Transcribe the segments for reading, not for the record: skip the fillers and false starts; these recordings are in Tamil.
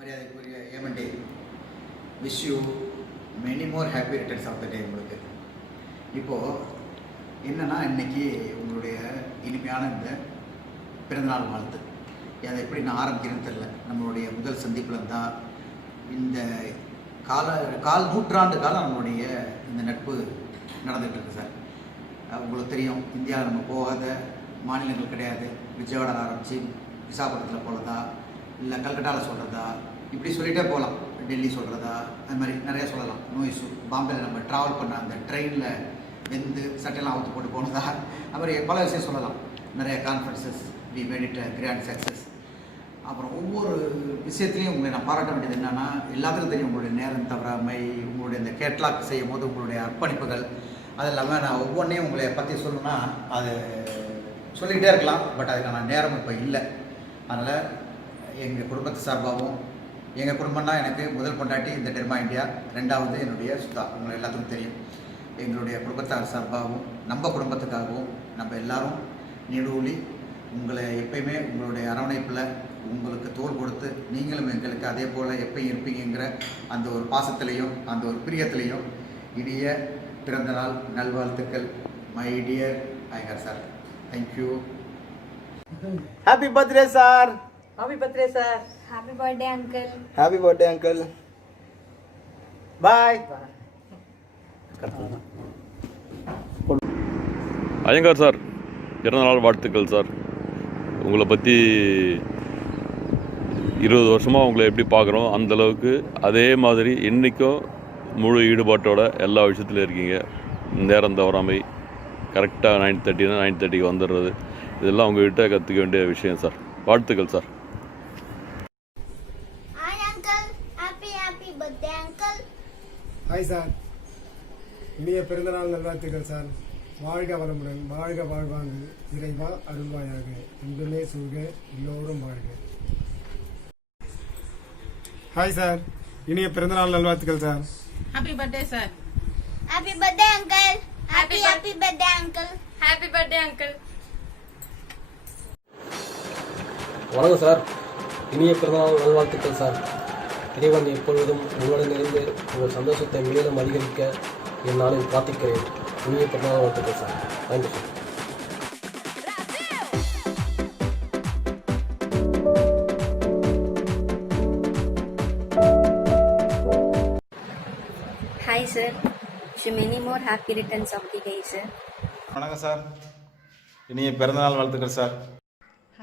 மரியாதைக்குரிய ஏமண்டே, wish you many more happy returns of the day. உங்களுக்கு இப்போது என்னென்னா, இன்றைக்கி உங்களுடைய இனிமையான இந்த பிறந்தநாள் வாழ்த்து. அதை எப்படி நான் ஆரம்பிக்கிறேன்னு தெரில. நம்மளுடைய முதல் சந்திப்பில் இருந்தால் இந்த கால் நூற்றாண்டு காலம் நம்மளுடைய இந்த நட்பு நடந்துகிட்ருக்கு சார். உங்களுக்கு தெரியும், இந்தியாவில் நம்ம போகாத மாநிலங்கள் கிடையாது. விஜயவாடா ஆரம்பித்து விசாகப்பட்டினத்தில் போகிறதா, இல்லை கல்கட்டாவில் சொல்கிறதா, இப்படி சொல்லிகிட்டே போகலாம். டெல்லி சொல்கிறதா, அது மாதிரி நிறையா சொல்லலாம். No issue. பாம்பேயில் நம்ம ட்ராவல் பண்ண அந்த ட்ரெயினில் வெந்து சட்டையெல்லாம் அவுத்து போட்டு போனதா, அது மாதிரி பல விஷயம் சொல்லலாம். நிறைய conferences, we made it grand success. அப்புறம் ஒவ்வொரு விஷயத்துலையும் உங்களை நான் பாராட்ட வேண்டியது என்னென்னா, எல்லாத்துக்கும் தெரியும் உங்களுடைய நேரம் தவறாமை, உங்களுடைய இந்த கேட்லாக் செய்யும் போது உங்களுடைய அர்ப்பணிப்புகள், அது இல்லாமல் நான் ஒவ்வொன்றையும் உங்களை பற்றி சொல்லணும்னா அது சொல்லிக்கிட்டே இருக்கலாம். பட் அதுக்கான நேரம் இப்போ இல்லை. அதனால் எங்கள் குடும்பத்து சார்பாகவும், எங்கள் குடும்பம்னா எனக்கு முதல் பொண்டாட்டி இந்த டெர்மா இந்தியா, ரெண்டாவது என்னுடைய சுதா, உங்களை எல்லாத்துக்கும் தெரியும். எங்களுடைய குடும்பத்தார் சார்பாகவும், நம்ம குடும்பத்துக்காகவும் நம்ம எல்லாரும் நெடுவழி உங்களை எப்பயுமே உங்களுடைய அரவணைப்பில் உங்களுக்கு தோள் கொடுத்து, நீங்களும் எங்களுக்கு அதே போல் எப்பயும் இருப்பீங்கிற அந்த ஒரு பாசத்துலேயும் அந்த ஒரு பிரியத்துலேயும் இனிய பிறந்தநாள் நல்வாழ்த்துக்கள். My dear Iyengar sir. Thank you. Happy birthday sir. Happy birthday, sir. Happy birthday, uncle. Happy birthday uncle. Bye. Iyengar sir, பிறந்தநாள் வாழ்த்துக்கள் சார். உங்களை பற்றி 20 வருஷமாக உங்களை எப்படி பார்க்குறோம், அந்தளவுக்கு அதே மாதிரி இன்றைக்கும் முழு ஈடுபாட்டோட எல்லா விஷயத்துலையும் இருக்கீங்க. நேரம் தவறாமை, கரெக்டாக 9:30னா 9:30க்கு வந்துடுறது, இதெல்லாம் உங்கள்கிட்ட கற்றுக்க வேண்டிய விஷயம் சார். வாழ்த்துக்கள் சார். ஹாய் சார், இனிய பிறந்தநாள் நல்வாழ்த்துக்கள் சார். வாழ்க வளமுடன், வாழ்க வாழ்வாங்க, இறைவா அருள்வாயாக, என்றுமே சூழ்க, எல்லோரும் வாழ்க. ஹாய் சார், இனிய பிறந்தநாள் நல்வாழ்த்துக்கள் sir. Happy birthday, sir. Happy birthday, uncle. Happy birthday, uncle. Happy birthday, uncle. வணக்கம் சார், இனிய பிறந்தநாள் நல்வாழ்த்துக்கள் சார். இறைவன் எப்பொழுதும் உங்களுடன் இருந்து உங்கள் சந்தோஷத்தை மேலும் அதிகரிக்க என்னாலும் பிரார்த்திக்கிறேன். இனிய பிறந்தநாள் வாழ்த்துக்கள் sir. Thank you sir. Hi, sir. Wish you many more happy returns of the day, sir. வணக்கம் சார், இனிய பிறந்தநாள் வாழ்த்துக்கள் sir.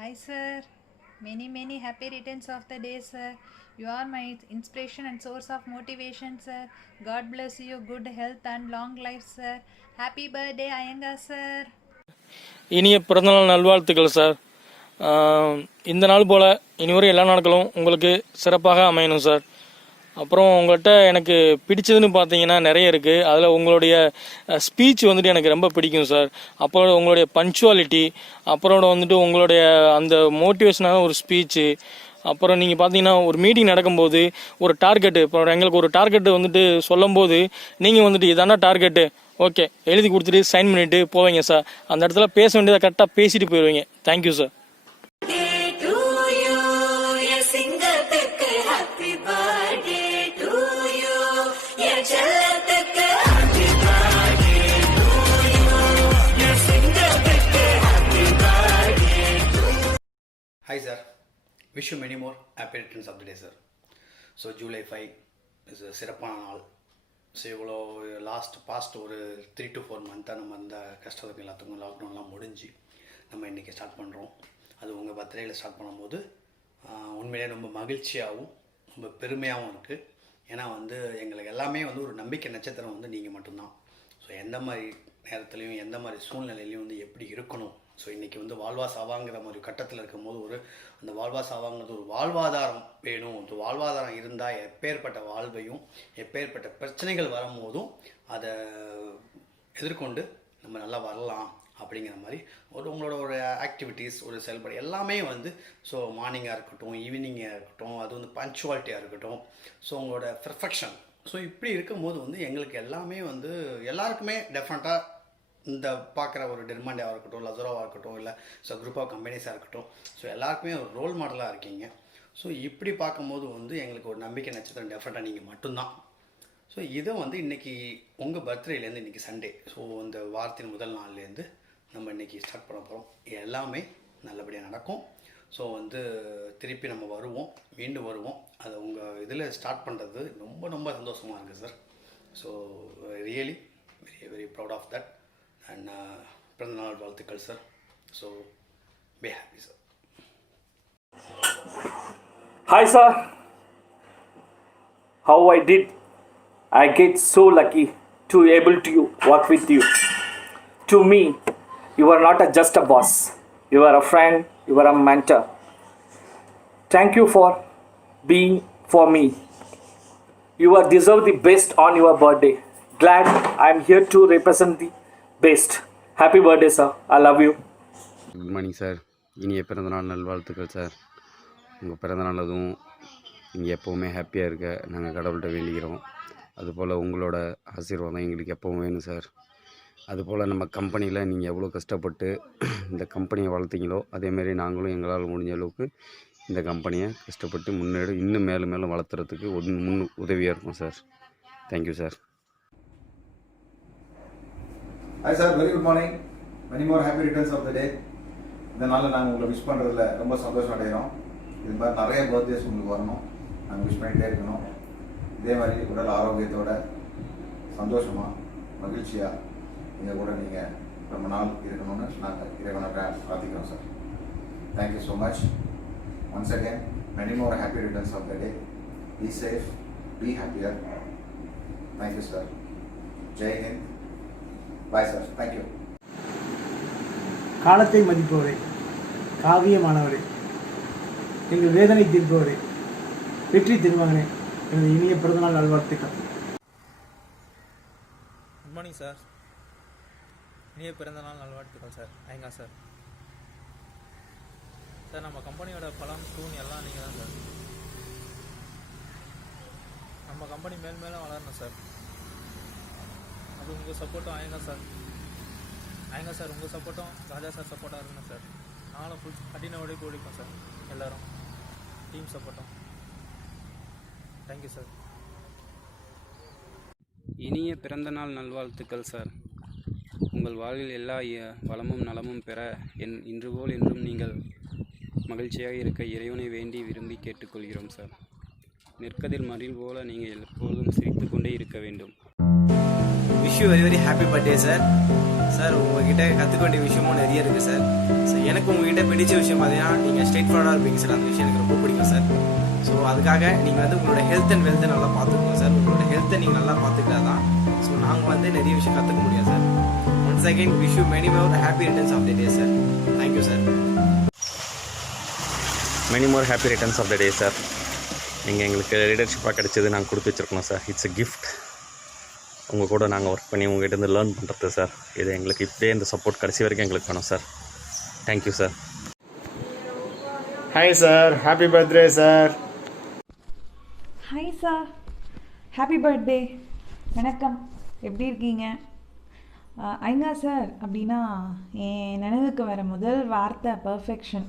Hi sir, many happy returns of the day sir. You are my inspiration and source of motivation sir. God bless you, good health and long life sir. Happy birthday Iyengar sir. இனிய பிறந்தநாள் நல்வாழ்த்துக்கள் சார். இந்த நாள் போல் இனிவரும் எல்லா நாட்களும் உங்களுக்கு சிறப்பாக அமையணும் சார். அப்புறம் உங்கள்கிட்ட எனக்கு பிடிச்சதுன்னு பார்த்தீங்கன்னா நிறைய இருக்குது. அதில் உங்களுடைய ஸ்பீச் வந்துட்டு எனக்கு ரொம்ப பிடிக்கும் சார். அப்புறம் உங்களுடைய பஞ்சுவாலிட்டி, அப்புறம் வந்துட்டு உங்களுடைய அந்த மோட்டிவேஷனான ஒரு ஸ்பீச்சு. அப்புறம் நீங்கள் பார்த்தீங்கன்னா ஒரு மீட்டிங் நடக்கும்போது ஒரு டார்கெட்டு, இப்போ எங்களுக்கு ஒரு டார்கெட்டு வந்துட்டு சொல்லும் போது நீங்கள் வந்துட்டு இதான டார்கெட்டு, ஓகே எழுதி கொடுத்துட்டு சைன் பண்ணிவிட்டு போவீங்க சார். அந்த இடத்துல பேச வேண்டியதை கரெக்டாக பேசிட்டு போயிடுவீங்க. Thank you sir. Hi sir, wish you many more happy returns of the day sir. So July 5 is சிறப்பான நாள். ஸோ இவ்வளோ பாஸ்ட் ஒரு 3 to 4 மந்த்தாக நம்ம அந்த கஷ்டத்துக்கு எல்லாத்துக்கும் லாக்டவுன்லாம் முடிஞ்சு நம்ம இன்றைக்கி ஸ்டார்ட் பண்ணுறோம். அது உங்கள் பர்த்டேயில் ஸ்டார்ட் பண்ணும்போது உண்மையிலே ரொம்ப மகிழ்ச்சியாகவும் ரொம்ப பெருமையாகவும் இருக்குது. ஏன்னா எங்களுக்கு எல்லாமே ஒரு நம்பிக்கை நட்சத்திரம் நீங்கள் மட்டும்தான். ஸோ எந்த மாதிரி நேரத்துலையும் எந்த மாதிரி சூழ்நிலையிலையும் எப்படி இருக்கணும். ஸோ இன்றைக்கி வாழ்வா சாவாங்கிற மாதிரி கட்டத்தில் இருக்கும்போது அந்த வாழ்வா சாவாங்கிறது ஒரு வாழ்வாதாரம் வேணும். ஒரு வாழ்வாதாரம் இருந்தால் எப்பேற்பட்ட வாழ்வையும் எப்பேற்பட்ட பிரச்சனைகள் வரும்போதும் அதை எதிர்கொண்டு நம்ம நல்லா வரலாம் அப்படிங்கிற மாதிரி உங்களோட ஒரு ஆக்டிவிட்டீஸ், ஒரு செயல்பாடு எல்லாமே ஸோ மார்னிங்காக இருக்கட்டும், ஈவினிங்காக இருக்கட்டும், அது பஞ்சுவாலிட்டியாக இருக்கட்டும், ஸோ உங்களோட பெர்ஃபெக்ஷன். ஸோ இப்படி இருக்கும்போது எங்களுக்கு எல்லாமே எல்லாருக்குமே டெஃபினட்டாக இந்த பார்க்குற ஒரு டெர்மாண்டியாவாக இருக்கட்டும், லசரோவாக இருக்கட்டும், இல்லை ஸோ குரூப் ஆஃப் கம்பெனிஸாக இருக்கட்டும், ஸோ எல்லாருக்குமே ஒரு ரோல் மாடலாக இருக்கீங்க. ஸோ இப்படி பார்க்கும்போது வந்து எங்களுக்கு ஒரு நம்பிக்கை நட்சத்திரம் டெஃபரெண்ட்டாக நீங்கள் மட்டும்தான். ஸோ இதை வந்து இன்றைக்கி உங்கள் பர்த்டேலேருந்து இன்றைக்கி சண்டே, ஸோ இந்த வாரத்தின் முதல் நாள்லேருந்து நம்ம இன்றைக்கி ஸ்டார்ட் பண்ண போகிறோம். எல்லாமே நல்லபடியாக நடக்கும். ஸோ வந்து திருப்பி நம்ம வருவோம், மீண்டும் வருவோம். அதை உங்கள் இதில் ஸ்டார்ட் பண்ணுறது ரொம்ப ரொம்ப சந்தோஷமாக இருக்குது sir. So really very very proud of that. And பிறந்தநாள் வாழ்த்துக்கள் sir. So be happy sir. Hi sir, how I did. I get so lucky to able to work with you. To me, you are not just a boss. You are a friend. You are a mentor. Thank you for being for me. You are deserve the best on your birthday. Glad I am here to represent the best. Happy birthday sir. I love you. Good morning sir. இனிய பிறந்தநாள் நல்வாழ்த்துக்கள் சார். உங்கள் பிறந்தநாள் அதுவும் நீங்கள் எப்போவுமே ஹாப்பியாக இருக்க நாங்கள் கடவுள்கிட்ட வேண்டிக்கிறோம். அதுபோல் உங்களோட ஆசீர்வாதம் எங்களுக்கு எப்போவும் வேணும் சார். அதுபோல் நம்ம கம்பெனியில் நீங்கள் எவ்வளோ கஷ்டப்பட்டு இந்த கம்பெனியை வளர்த்தீங்களோ அதேமாரி நாங்களும் எங்களால் முடிஞ்ச அளவுக்கு இந்த கம்பெனியை கஷ்டப்பட்டு முன்னேறி இன்னும் மேலும் மேலும் வளர்த்துறதுக்கு முன் உதவியாக இருக்கும் sir. Thank you sir. Hi sir, very good morning. Many more happy returns of the day. இந்த நாளில் நாங்கள் உங்களை விஷ் பண்ணுறதுல ரொம்ப சந்தோஷம் அடைகிறோம். இது மாதிரி நிறைய பர்த்டேஸ் உங்களுக்கு வரணும், நாங்கள் விஷ் பண்ணிகிட்டே இருக்கணும். இதே மாதிரி உடல் ஆரோக்கியத்தோட சந்தோஷமாக மகிழ்ச்சியாக எங்கள் கூட நீங்கள் ரொம்ப நாள் இருக்கணும்னு நாங்கள் இறைவனை பிரார்த்திக்கிறோம் sir. Thank you so much. Once again many more happy returns of the day. Be safe, be happier. Thank you sir. Jai Hind. Bye sir. Thank you. காலத்தை மதிப்பவரே, காவியமானவரே, எங்கள் வேதனை தீர்ப்பவரே, வெற்றி திருமகனே, எனது இனிய பிறந்தநாள் நல்வாழ்த்துக்கள். Good morning sir. இனிய பிறந்தநாள் நல்வாழ்த்துக்கள் சார். ஐங்கா சார். சார், நம்ம கம்பெனியோட பலம் தூண் எல்லாம் நீங்கள் தான் சார். நம்ம கம்பெனி மேல் மேலே வளரணும் சார். அது உங்கள் சப்போர்ட்டும் ஐங்கா சார். ஐங்கா சார், உங்கள் சப்போர்ட்டும் ராஜா சார் சப்போர்ட்டாக இருக்கணும் சார். நானும் ஃபுல் கடின உழைப்பு ஒழிப்போம் சார். எல்லோரும் டீம் சப்போர்ட்டும். Thank you sir. இனிய பிறந்தநாள் நல்வாழ்த்துக்கள் சார். உங்கள் வாழ்வில் எல்லா வளமும் நலமும் பெற இன்று போல் என்றும் நீங்கள் மகிழ்ச்சியாக இருக்க இறைவனை வேண்டி விரும்பி கேட்டுக்கொள்கிறோம் சார். நெற்கதிர் மறில் போல நீங்கள் எப்போதும் சிரித்து கொண்டே இருக்க வேண்டும். Wish you very very happy birthday sir. Sir, உங்ககிட்ட கற்றுக்க வேண்டிய விஷயமும் நிறைய இருக்குது சார். ஸோ எனக்கு உங்ககிட்ட பிடிச்ச விஷயம் பார்த்தீங்கன்னா நீங்கள் ஸ்ட்ரெயிட் ஃபார்வர்டாக இருப்பீங்க சார். அந்த விஷயம் எனக்கு ரொம்ப பிடிக்கும் சார். ஸோ அதுக்காக நீங்கள் வந்து உங்களோட ஹெல்த் அண்ட் வெல்த்தை நல்லா பார்த்துக்கணும் சார். உங்களோட ஹெல்த்தை நீங்கள் நல்லா பார்த்துக்கிட்டா தான் ஸோ நாங்கள் வந்து நிறைய விஷயம் கற்றுக்க முடியும் sir. Once again wish you many more happy returns of the day sir. Thank you sir. Many more happy returns of the day sir. நீங்கள் எங்களுக்கு லீடர்ஷிப்பாக கிடைச்சது நாங்கள் கொடுத்து வச்சுருக்கணும் சார். It's a gift. உங்கள் கூட நாங்கள் ஒர்க் பண்ணி உங்கள்கிட்ட லேர்ன் பண்ணுறது சார். இது எங்களுக்கு இப்படியே இந்த சப்போர்ட் கடைசி வரைக்கும் எங்களுக்கு வேணும் sir. Thank you sir. Hi sir, happy birthday sir. Hi sir, happy birthday. வணக்கம், எப்படி இருக்கீங்க? ஐங்கா சார் அப்படின்னா என் நினைவுக்கு வர முதல் வார்த்தை பர்ஃபெக்ஷன்.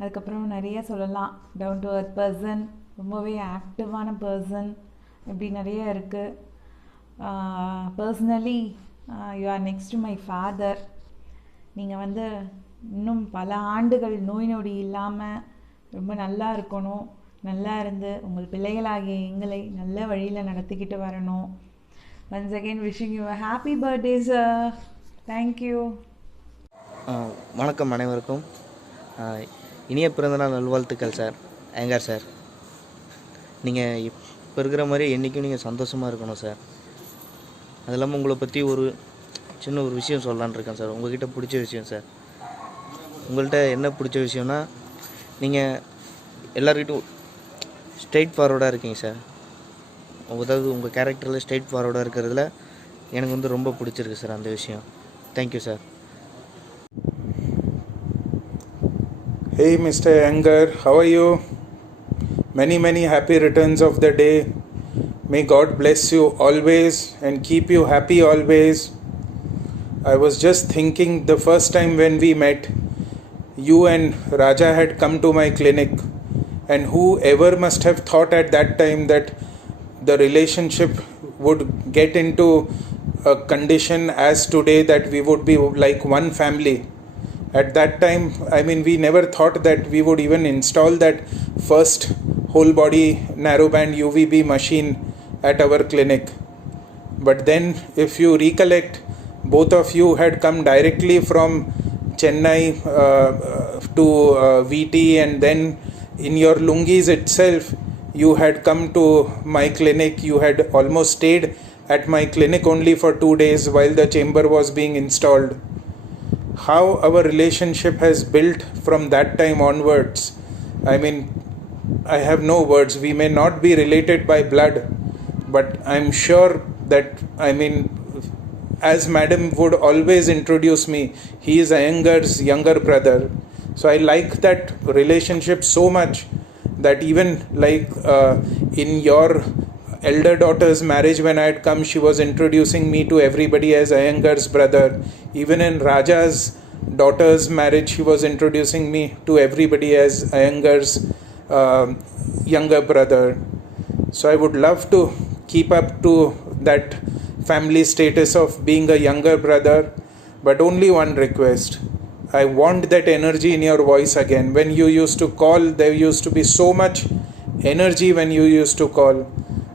அதுக்கப்புறம் நிறைய சொல்லலாம். டவுன் டு அர்த் பர்சன், ரொம்பவே ஆக்டிவான பர்சன், இப்படி நிறைய இருக்குது. Personally you are next to my father. நீங்கள் வந்து இன்னும் பல ஆண்டுகள் நோய் நொடி இல்லாமல் ரொம்ப நல்லா இருக்கணும். நல்லா இருந்து உங்கள் பிள்ளைகளாகிய எங்களை நல்ல வழியில் நடத்திக்கிட்டு வரணும். Once again wishing you a happy birthday sir. Thank you. வணக்கம் அனைவருக்கும். இனிய பிறந்தநாள் நல்வாழ்த்துக்கள் சார். ஐயங்கார் சார், நீங்கள் இப்போ இருக்கிற மாதிரி என்றைக்கும் நீங்கள் சந்தோஷமாக இருக்கணும் சார். அது இல்லாமல் உங்களை பற்றி ஒரு சின்ன ஒரு விஷயம் சொல்லலான்னு இருக்கேன் சார். உங்கள்கிட்ட பிடிச்ச விஷயம் சார். உங்கள்கிட்ட என்ன பிடிச்ச விஷயம்னா, நீங்கள் எல்லாருக்கிட்டும் ஸ்ட்ரெயிட் ஃபார்வர்டாக இருக்கீங்க சார். அதாவது உங்கள் கேரக்டரில் ஸ்ட்ரெயிட் ஃபார்வர்டாக இருக்கிறதுல எனக்கு வந்து ரொம்ப பிடிச்சிருக்கு சார் அந்த விஷயம். Thank you sir. Hey Mr. Anger, how are you? Many happy returns of the day. May God bless you always and keep you happy always. I was just thinking the first time when we met, you and Raja had come to my clinic and whoever must have thought at that time that the relationship would get into a condition as today that we would be like one family. At that time, I mean, we never thought that we would even install that first whole body narrowband UVB machine at our clinic. But then, if you recollect, both of you had come directly from Chennai to VT, and then in your lungis itself, you had come to my clinic. You had almost stayed at my clinic only for 2 days while the chamber was being installed. How our relationship has built from that time onwards, I mean, I have no words. We may not be related by blood, but I'm sure that, I mean, as madam would always introduce me, he is Iyengar's younger brother. So I like that relationship so much that even like in your elder daughter's marriage, when I had come, she was introducing me to everybody as Iyengar's brother. Even in Raja's daughter's marriage, she was introducing me to everybody as Iyengar's younger brother. So I would love to keep up to that family status of being a younger brother, but only one request. I want that energy in your voice again. When you used to call, there used to be so much energy when you used to call.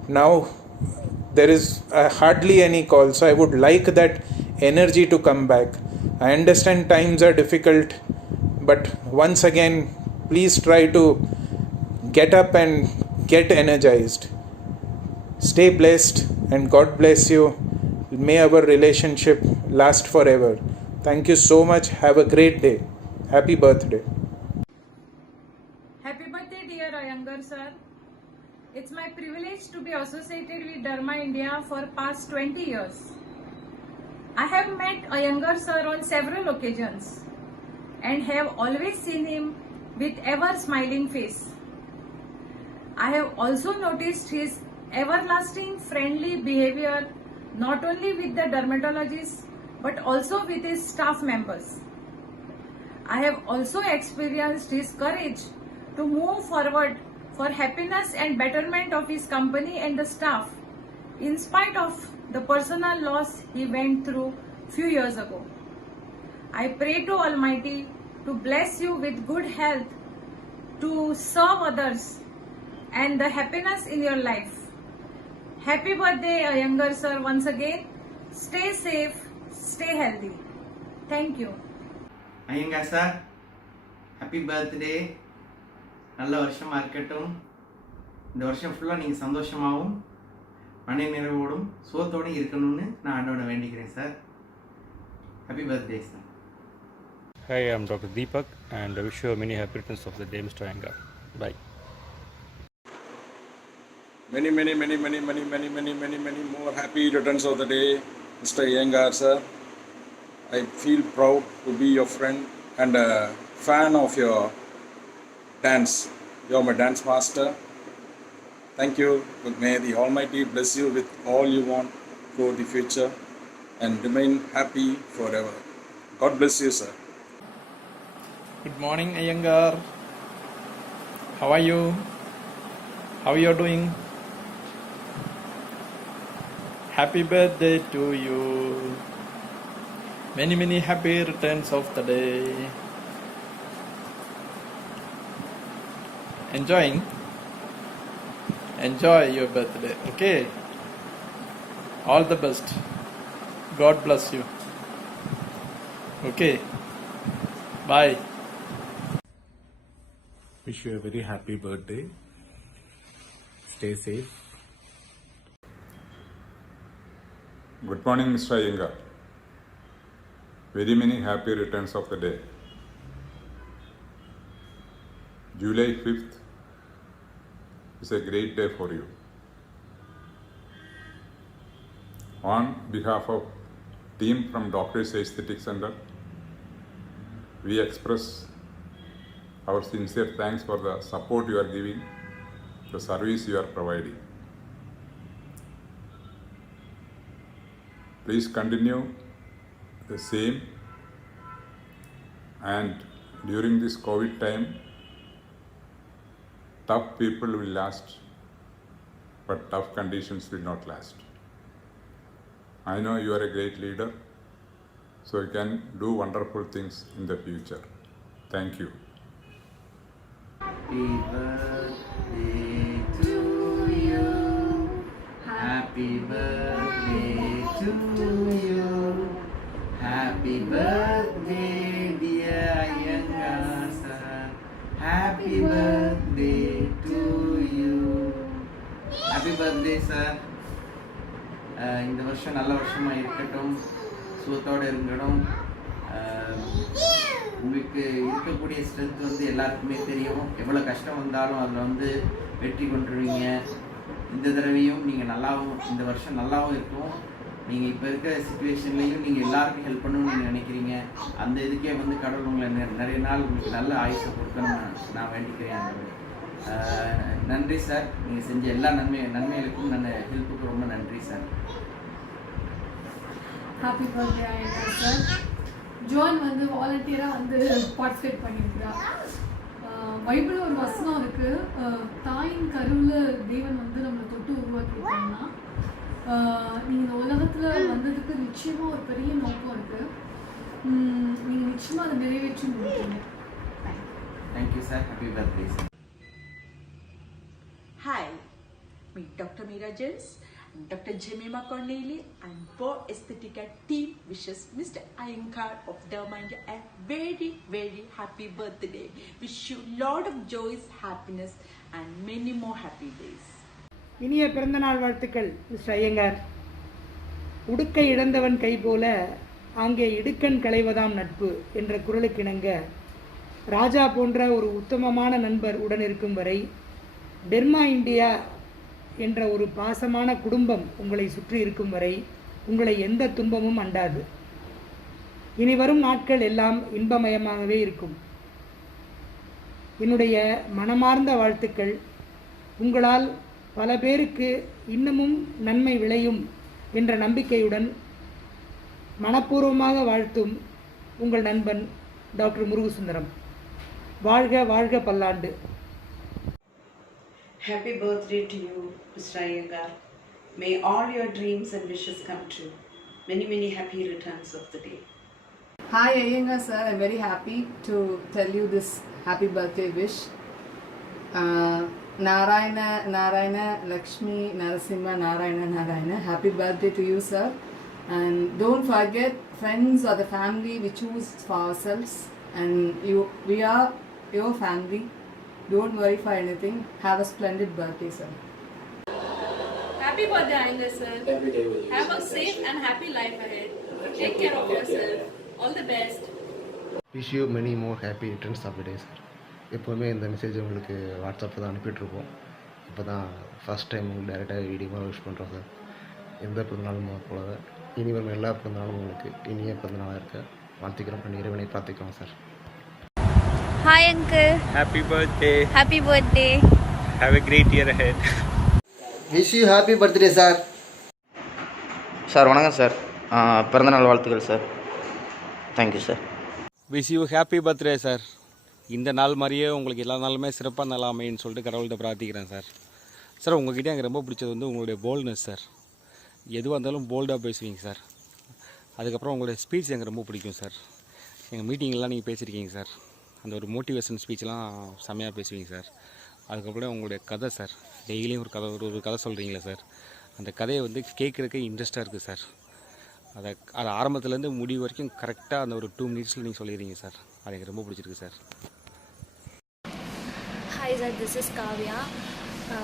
Now there is hardly any call, so I would like that energy to come back. I understand times are difficult, but once again, please try to get up and get energized. Stay blessed and God bless you. May our relationship last forever. Thank you so much. Have a great day. Happy birthday. Happy birthday, dear Iyengar sir. It's my privilege to be associated with Dharma India for past 20 years. I have met Iyengar sir on several occasions and have always seen him with ever smiling face. I have also noticed his everlasting friendly behavior not only with the dermatologists but also with his staff members. I have also experienced his courage to move forward for happiness and betterment of his company and the staff, in spite of the personal loss he went through few years ago. I pray to Almighty to bless you with good health, to serve others, and the happiness in your life. Happy birthday, Iyengar sir, once again. Stay safe, stay healthy. Thank you. Iyengar sir, happy birthday. நல்ல வருஷமாக இருக்கட்டும். இந்த வருஷம் ஃபுல்லாக நீங்கள் சந்தோஷமாகவும் மன நிறைவோடும் சுகத்தோடும் இருக்கணும்னு நான் ஆண்டவனை வேண்டிக்கிறேன் sir. Happy birthday sir. Hi, I'm Dr. Deepak and I wish you many happy returns of the day, Mr. Iyengar. Bye. Many more happy returns of the day, Mr. Iyengar sir. I feel proud to be your friend and a fan of your dance. You're my dance master. Thank you. May the Almighty bless you with all you want for the future and remain happy forever. God bless you, sir. Good morning, Iyengar. How are you? How you are doing? Happy birthday to you. Many happy returns of the day. Enjoy your birthday, okay? All the best. God bless you. Okay. Bye. Wish you a very happy birthday. Stay safe. Good morning, Mr. Iyengar. Very many happy returns of the day. July 5th is a great day for you. On behalf of team from Doctors Aesthetic Center, we express our sincere thanks for the support you are giving, the service you are providing. Please continue the same, and during this COVID time, tough people will last, but tough conditions will not last. I know you are a great leader, so you can do wonderful things in the future. Thank you. Happy birthday to you. Happy birthday to you. Happy birthday, dear Iyengar sir. Happy birthday to you. Happy birthday, sir. இந்த வருஷம் நல்ல வருஷமாக இருக்கட்டும், சுகத்தோடு இருக்கணும். உங்களுக்கு இருக்கக்கூடிய ஸ்ட்ரென்த் வந்து எல்லாருக்குமே தெரியும். எவ்வளோ கஷ்டம் வந்தாலும் அதில் வந்து வெற்றி கொண்டுருவீங்க. இந்த தடவையும் நீங்கள் நல்லாவும், இந்த வருஷம் நல்லாவும் இருக்கும். நீங்கள் இப்போ இருக்கிற சுச்சுவேஷன்லேயும் நீங்கள் எல்லாருக்கும் ஹெல்ப் பண்ணணும்னு நீங்கள் நினைக்கிறீங்க. அந்த இதுக்கே வந்து கடவுள் உங்களை நிறைய நாள் உங்களுக்கு நல்ல ஆயுசை கொடுக்கணும்னு நான் வேண்டிக்கிறேன். நன்றி சார், நீங்கள் செஞ்ச எல்லா நன்மைகளுக்கும் ஹெல்ப்புக்கு ரொம்ப நன்றி சார். ஹாப்பி பர்த்டே ஆயிடுச்சு சார். ஜோன் வந்து வாலண்டியராக வந்து பார்ட்டிசிபேட் பண்ணியிருக்கிறா. பைபிள் ஒரு வசனம் இருக்குது, தாயின் கருவில் தேவன் வந்து நம்மளை தொட்டு உருவாக்கியிருக்காங்கன்னா நீங்கள் இந்த உலகத்தில் வந்ததுக்கு நிச்சயமாக ஒரு பெரிய நோக்கம் இருக்குது. நீங்கள் நிச்சயமாக அதை நிறைவேற்றி முடிப்பீங்க. Thank you sir. Happy birthday sir. Hi, me Dr. Meera James and Dr. Jemima Corneli and Board Aesthetica team wishes Mr. Iyengar of Dharma India a very, very happy birthday. Wish you lot of joys, happiness and many more happy days. இனிய பிறந்தநாள் வாழ்த்துக்கள் மிஸ்டர் ஐயங்கார். உடுக்கை இழந்தவன் கை போல அங்கே இடுக்கண் களைவதாம் நட்பு என்ற குரலுக்கிணங்க ராஜா போன்ற ஒரு உத்தமமான நண்பர் உடன் இருக்கும் வரை டெர்மா இந்தியா என்ற ஒரு பாசமான குடும்பம் உங்களை சுற்றி இருக்கும் வரை உங்களை எந்த துன்பமும் அண்டாது. இனி வரும் நாட்கள் எல்லாம் இன்பமயமாகவே இருக்கும். என்னுடைய மனமார்ந்த வாழ்த்துக்கள். உங்களால் பல பேருக்கு இன்னமும் நன்மை விளையும் என்ற நம்பிக்கையுடன் மனப்பூர்வமாக வாழ்த்தும் உங்கள் நண்பன் டாக்டர் முருகசுந்தரம். வாழ்க வாழ்க பல்லாண்டு. Happy birthday to you, Mr. Iyengar. May all your dreams and wishes come true. Many, many happy returns of the day. Hi Iyengar sir, I'm very happy to tell you this happy birthday wish. Narayana, Lakshmi, Narasimha, Narayana. Happy birthday to you, sir. And don't forget, friends or the family we choose for ourselves, and we are your family. Don't worry for anything. Have a splendid birthday, sir. Happy birthday, Iyengar sir. Have a safe and happy life ahead. Take care of yourself. All the best. Wish you many more happy returns of the day, sir. எப்போவுமே இந்த மெசேஜ் உங்களுக்கு வாட்ஸ்அப்பில் தான் அனுப்பிட்டுருக்கோம். இப்போ தான் ஃபஸ்ட் டைம் உங்களுக்கு டேரெக்டாக வீடியோவாக விஷ் பண்ணுறோம் சார். எந்த பிறந்தநாளும் போல இனி வரும் எல்லா பிறந்தநாளும் உங்களுக்கு இனிய பிறந்தநாளாக இருக்க வாழ்த்துக்கிறோம். இறைவனை பிரார்த்திக்கிறோம் sir. Hi uncle. Happy birthday. Happy birthday. Have a great year ahead. Wish you happy birthday sir. Sir வணக்கம் சார். பிறந்தநாள் வாழ்த்துக்கள் sir. Thank you sir. Wish you happy birthday sir. இந்த நாள் மாதிரியே உங்களுக்கு எல்லா நாளுமே சிறப்பாக நல்லா அமைன்னு சொல்லிட்டு கடவுள்கிட்ட பிரார்த்திக்கிறேன் சார். சார் உங்கள்கிட்ட எனக்கு ரொம்ப பிடிச்சது வந்து உங்களுடைய போல்ட்னஸ் சார். எதுவாக இருந்தாலும் போல்டாக பேசுவீங்க சார். அதுக்கப்புறம் உங்களுடைய ஸ்பீச் எனக்கு ரொம்ப பிடிக்கும் சார். எங்கள் மீட்டிங்கெல்லாம் நீங்கள் பேசியிருக்கீங்க சார். அந்த ஒரு மோட்டிவேஷன் ஸ்பீச்லாம் செம்மையாக பேசுவீங்க சார். அதுக்கப்புறம் உங்களுடைய கதை சார், டெய்லியும் ஒரு கதை சொல்கிறீங்களே சார், அந்த கதையை வந்து கேட்குறதுக்கே இன்ட்ரெஸ்ட்டாக இருக்குது சார். அது ஆரம்பத்துலேருந்து முடிவு வரைக்கும் கரெக்டாக அந்த ஒரு 2 மினிட்ஸில் நீங்கள் சொல்லிடுறீங்க சார். அது எனக்கு ரொம்ப பிடிச்சிருக்கு sir. Hi sir, this is Kavya.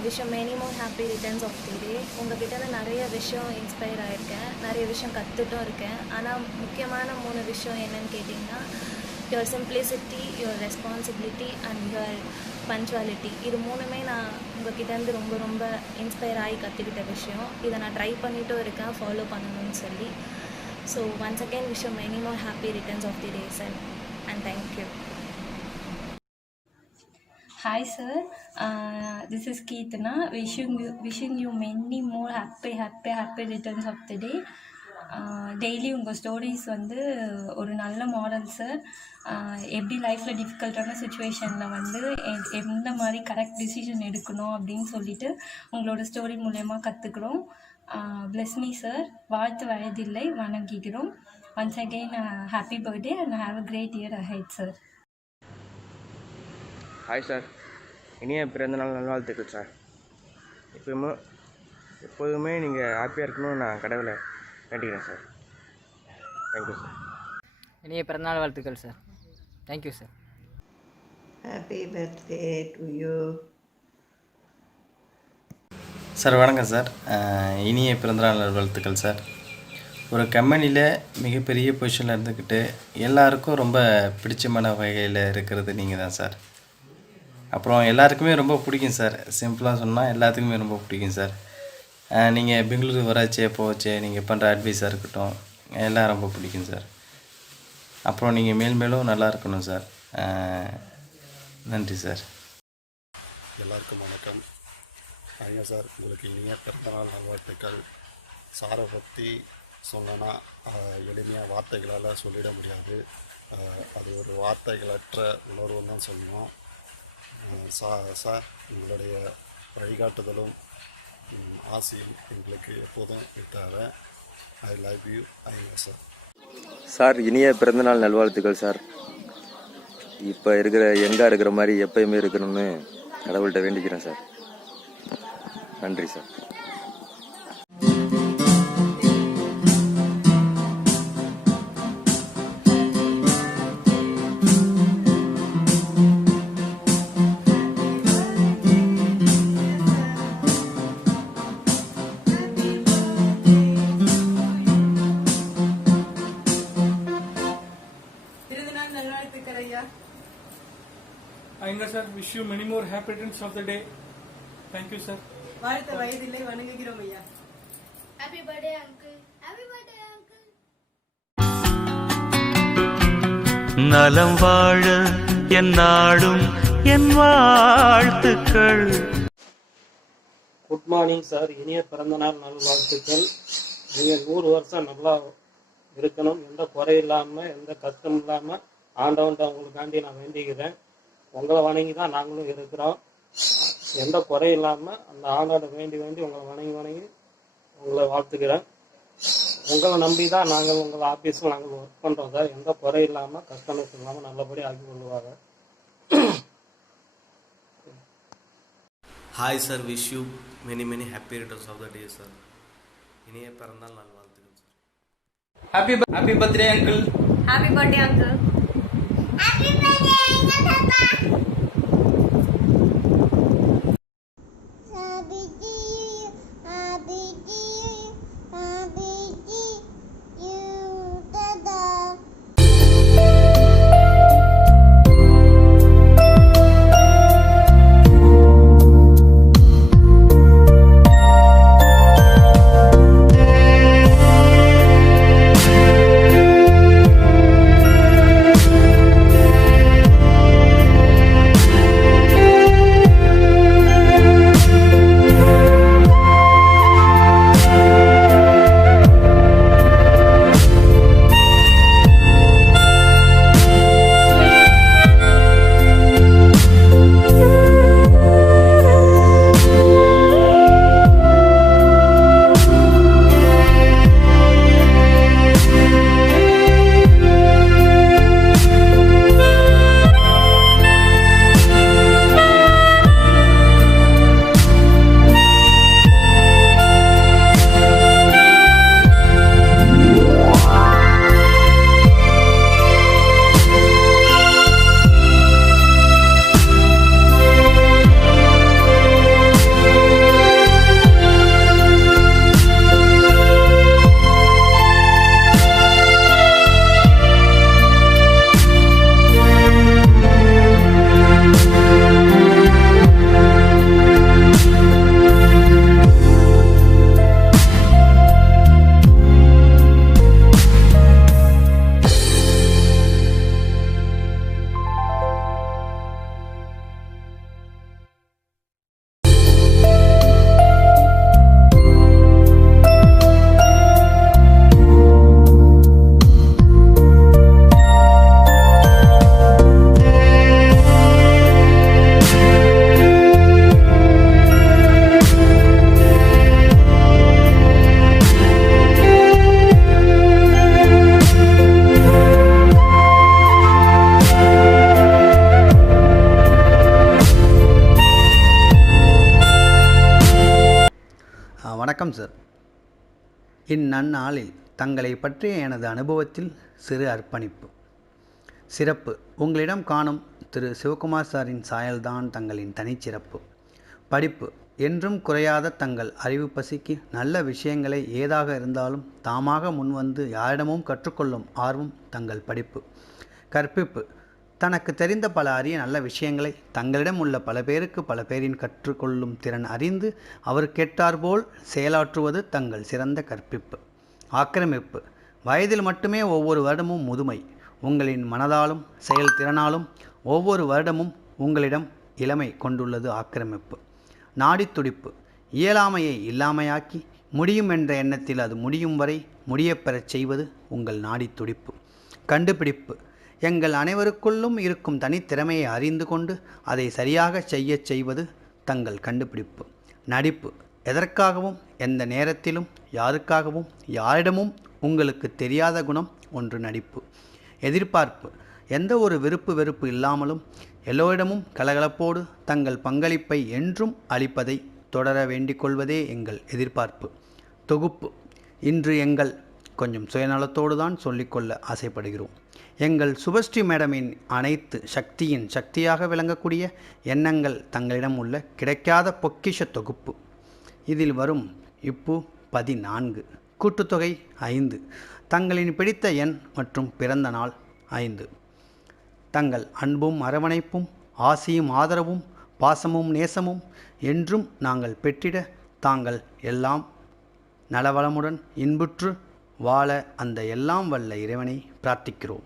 Wish you many more happy returns of the day. உங்ககிட்ட நிறைய விஷயம் இன்ஸ்பயர் ஆகிருக்கேன், நிறைய விஷயம் கற்றுட்டும் இருக்கேன். ஆனால் முக்கியமான 3 விஷயம் என்னன்னு கேட்டிங்கன்னா, your simplicity, your responsibility and your punctuality. இது 3மே நான் உங்ககிட்டேருந்து ரொம்ப ரொம்ப இன்ஸ்பயர் ஆகி கற்றுக்கிட்ட விஷயம். இதை நான் ட்ரை பண்ணிட்டும் இருக்கேன், ஃபாலோ பண்ணணும்னு சொல்லி. So once again wish you many more happy returns of the day sir, and thank you. Hi sir, this is Keetana. Wishing you many more happy returns of the day. Daily உங்கள் ஸ்டோரிஸ் வந்து ஒரு நல்ல மாடல் சார். எப்படி லைஃப்பில் டிஃபிகல்ட்டான சுச்சுவேஷனில் வந்து எந்த மாதிரி கரெக்ட் டிசிஷன் எடுக்கணும் அப்படின்னு சொல்லிட்டு உங்களோட ஸ்டோரி மூலயமா கற்றுக்குறோம். bless me sir. வாழ்த்து வயதில்லை, வணங்குகிறோம். Once again happy birthday and have a great year ahead sir. Hi sir, இனிய பிறந்தநாள் நல்வாழ்த்துக்கள் சார். எப்போதுமே நீங்கள் ஹாப்பியாக இருக்கணும்னு நான் கடவுளை வேண்டிக்கிறேன் சார். Thank you sir. இனிய பிறந்தநாள் வாழ்த்துக்கள் sir. Thank you sir. Happy birthday to you. Sir வணக்கம் சார். இனிய பிறந்தநாள் நல்வாழ்த்துக்கள் சார். ஒரு கம்பெனியில் மிகப்பெரிய பொசிஷனில் இருந்துக்கிட்டு எல்லாருக்கும் ரொம்ப பிடிச்சமான வகையில் இருக்கிறது நீங்கள் தான் சார். அப்புறம் எல்லாருக்குமே ரொம்ப பிடிக்கும் சார். சிம்பிளாக சொன்னால் எல்லாத்துக்குமே ரொம்ப பிடிக்கும் சார். நீங்கள் பெங்களூரு வராச்சே போச்சே நீங்கள் பண்ணுற அட்வைஸாக இருக்கட்டும் எல்லாம் ரொம்ப பிடிக்கும் சார். அப்புறம் நீங்கள் மேலும் நல்லா இருக்கணும் சார். நன்றி சார். எல்லாருக்கும் வணக்கம். ஐயா சார், உங்களுக்கு இனிய பிறந்தநாள் நல்வாழ்த்துக்கள். சாரை பற்றி சொன்னேன்னா எளிமையாக வார்த்தைகளால் சொல்லிட முடியாது. அது ஒரு வார்த்தைகளற்ற உணர்வுன்னு தான் சொல்லணும். சார், உங்களுடைய வழிகாட்டுதலும் ஆசையும் எங்களுக்கு எப்போதும் தேவை. ஐ லவ் யூ ஐயா சார். சார், இனிய பிறந்தநாள் நல்வாழ்த்துக்கள் சார். இப்போ இருக்கிற மாதிரி எப்பயுமே இருக்கணும்னு கடவுள்கிட்ட வேண்டிக்கிறேன் சார். நன்றி sir. Aingar sir, wish you many more happy returns of the day. Thank you sir. வாழ்த்த வயதில்லை, வணங்குகிறோம் ஐயா. Happy birthday uncle. Happy birthday uncle. நலம் வாழ என் நாடும் என் வாழ்த்துக்கள். Good morning sir. இனிய பிறந்தநாள் நல்வாழ்த்துக்கள். நீங்கள் 100 வருஷம் நல்லா இருக்கணும். எந்த குறை இல்லாமல் எந்த கஷ்டம் இல்லாமல் ஆண்டவன்ட்ட உங்களுக்காண்டி நான் வேண்டிக்கிறேன். உங்களை வணங்கி தான் நாங்களும் இருக்கிறோம். எந்த குறை இல்லாமல் அந்த ஆண்டோட வேண்டி உங்களை வணங்கி உங்களை வாழ்த்துக்கிறேன். உங்களை நம்பி தான் நாங்கள் உங்கள் ஆஃபீஸில் நாங்கள் ஒர்க் பண்ணுறோம் சார். எந்த குறை இல்லாமல் கஸ்டமர்ஸ் இல்லாமல் நல்லபடியாக ஆக்கி கொள்ளுவாங்க. Hi sir, wish you many happy returns of the day sir. இனிய பிறந்தால் நாள் வாழ்த்துக்கள் sir. Happy birthday uncle. Happy birthday uncle. Happy birthday uncle Papa. வணக்கம் சார். இந்நன்னாளில் தங்களை பற்றிய எனது அனுபவத்தில் சிறு அர்ப்பணிப்பு. சிறப்பு: உங்களிடம் காணும் திரு சிவகுமார் சாரின் சாயல்தான் தங்களின் தனிச்சிறப்பு. படிப்பு: என்றும் குறையாத தங்கள் அறிவு பசிக்கு நல்ல விஷயங்களை ஏதாக இருந்தாலும் தாமாக முன்வந்து யாரிடமும் கற்றுக்கொள்ளும் ஆர்வம் தங்கள் படிப்பு. கற்பிப்பு: தனக்கு தெரிந்த பல அரிய நல்ல விஷயங்களை தங்களிடம் உள்ள பல பேருக்கு பல பேரின் கற்றுக்கொள்ளும் திறன் அறிந்து அவருக்கேற்றாற்போல் செயலாற்றுவது தங்கள் சிறந்த கற்பிப்பு. ஆக்கிரமிப்பு: வயதில் மட்டுமே ஒவ்வொரு வருடமும் முதுமை. உங்களின் மனதாலும் செயல்திறனாலும் ஒவ்வொரு வருடமும் உங்களிடம் இளமை கொண்டுள்ளது ஆக்கிரமிப்பு. நாடித்துடிப்பு: இயலாமையை இல்லாமையாக்கி முடியும் என்ற எண்ணத்தில் அது முடியும் வரை முடியப்பெறச் செய்வது உங்கள் நாடித்துடிப்பு. கண்டுபிடிப்பு: எங்கள் அனைவருக்குள்ளும் இருக்கும் தனித்திறமையை அறிந்து கொண்டு அதை சரியாக செய்யச் செய்வது தங்கள் கண்டுபிடிப்பு. நடிப்பு: எதற்காகவும் எந்த நேரத்திலும் யாருக்காகவும் யாரிடமும் உங்களுக்கு தெரியாத குணம் ஒன்று நடிப்பு. எதிர்பார்ப்பு: எந்த ஒரு விருப்பு வெறுப்பு இல்லாமலும் எல்லோரிடமும் கலகலப்போடு தங்கள் பங்களிப்பை என்றும் அளிப்பதை தொடர வேண்டிக் கொள்வதே எங்கள் எதிர்பார்ப்பு. தொகுப்பு: இன்று எங்கள் கொஞ்சம் சுயநலத்தோடு தான் சொல்லிக்கொள்ள ஆசைப்படுகிறோம். எங்கள் சுபஸ்ரீ மேடமின் அனைத்து சக்தியின் சக்தியாக விளங்கக்கூடிய எண்ணங்கள் தங்களிடம் உள்ள கிடைக்காத பொக்கிஷ தொகுப்பு. இதில் வரும் இப்பு 14, கூட்டுத்தொகை 5, தங்களின் பிடித்த எண் மற்றும் பிறந்த நாள் 5. தங்கள் அன்பும் அரவணைப்பும் ஆசியும் ஆதரவும் பாசமும் நேசமும் என்றும் நாங்கள் பெற்றிட தாங்கள் எல்லாம் நலவளமுடன் இன்புற்று வாழ அந்த எல்லாம் வல்ல இறைவனை பிரார்த்திக்கிறோம்.